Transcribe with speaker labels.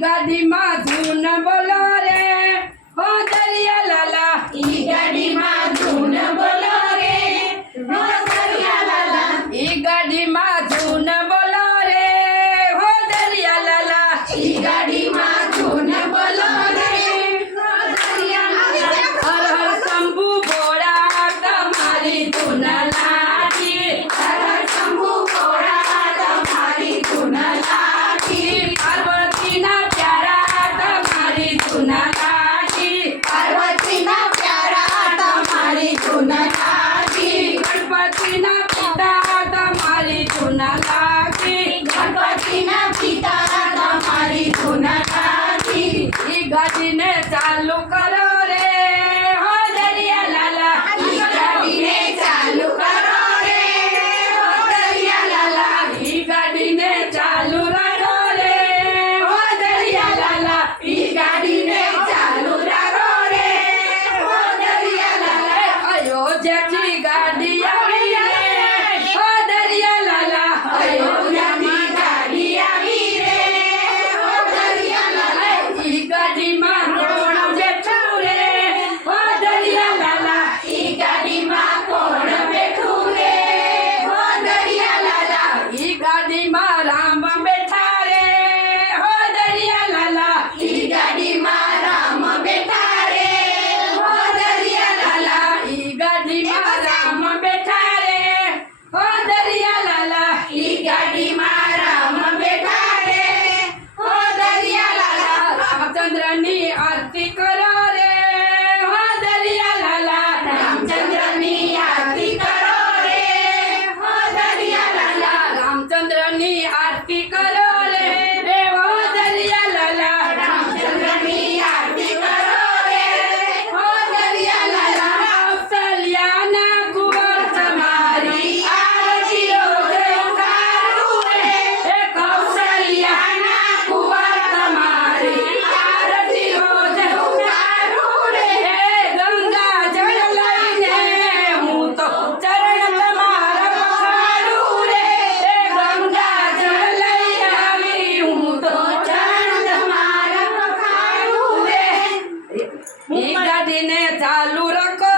Speaker 1: ગાડીમાં गाडीने चालू कर. રાધીને ચાલુ રાખો.